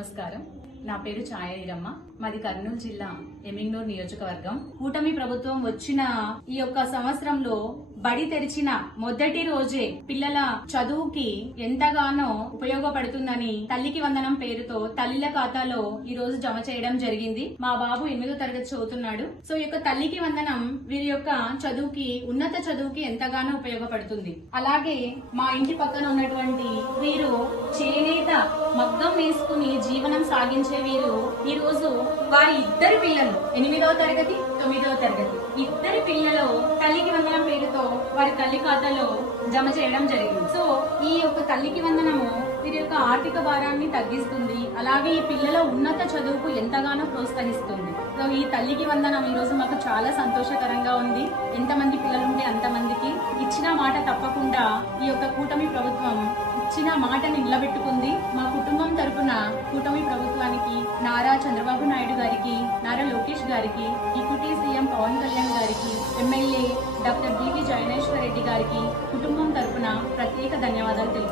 నమస్కారం. నా పేరు ఛాయీరమ్మ మాది కర్నూలు జిల్లా ఎమింగ్నూర్ నియోజకవర్గం. కూటమి ప్రభుత్వం వచ్చిన ఈ యొక్క సంవత్సరంలో బడి తెరిచిన మొదటి రోజే పిల్లల చదువుకి ఎంతగానో ఉపయోగపడుతుందని తల్లికి వందనం పేరుతో తల్లిల ఖాతాలో ఈ రోజు జమ చేయడం జరిగింది. మా బాబు ఎనిమిదో తరగతి చదువుతున్నాడు. సో ఈ యొక్క తల్లికి వందనం వీరి యొక్క చదువుకి ఉన్నత చదువుకి ఎంతగానో ఉపయోగపడుతుంది. అలాగే మా ఇంటి పక్కన ఉన్నటువంటి వేసుకుని జీవనం సాగించే వీరు ఈ రోజు వారి ఇద్దరు పిల్లలు. ఎనిమిదవ తరగతి తొమ్మిదవ తరగతి. ఇద్దరి పిల్లలు తల్లికి వందనం పేరుతో వారి తల్లి ఖాతాలో జమ చేయడం జరిగింది. సో ఈ యొక్క తల్లికి వందనము వీరి యొక్క ఆర్థిక భారాన్ని తగ్గిస్తుంది. అలాగే ఈ పిల్లల ఉన్నత చదువుకు ఎంతగానో ప్రోత్సహిస్తుంది. సో ఈ తల్లికి వందనం ఈ రోజు మాకు చాలా సంతోషకరంగా ఉంది. ఎంతమంది పిల్లలు ఉంటే అంతమందికి. ఇచ్చిన మాట తప్పకుండా ఈ యొక్క కూటమి ప్రభుత్వం ఇచ్చిన మాటని నిలబెట్టుకుంది. మా కుటుంబం కూటమి ప్రభుత్వానికి నారా చంద్రబాబు నాయుడు గారికి నారా లోకేష్ గారికి డిప్యూటీ సీఎం పవన్ కళ్యాణ్ గారికి MLA doctor BV Jayaneshwar Reddy గారికి కుటుంబం తరఫున ప్రత్యేక ధన్యవాదాలు తెలుపు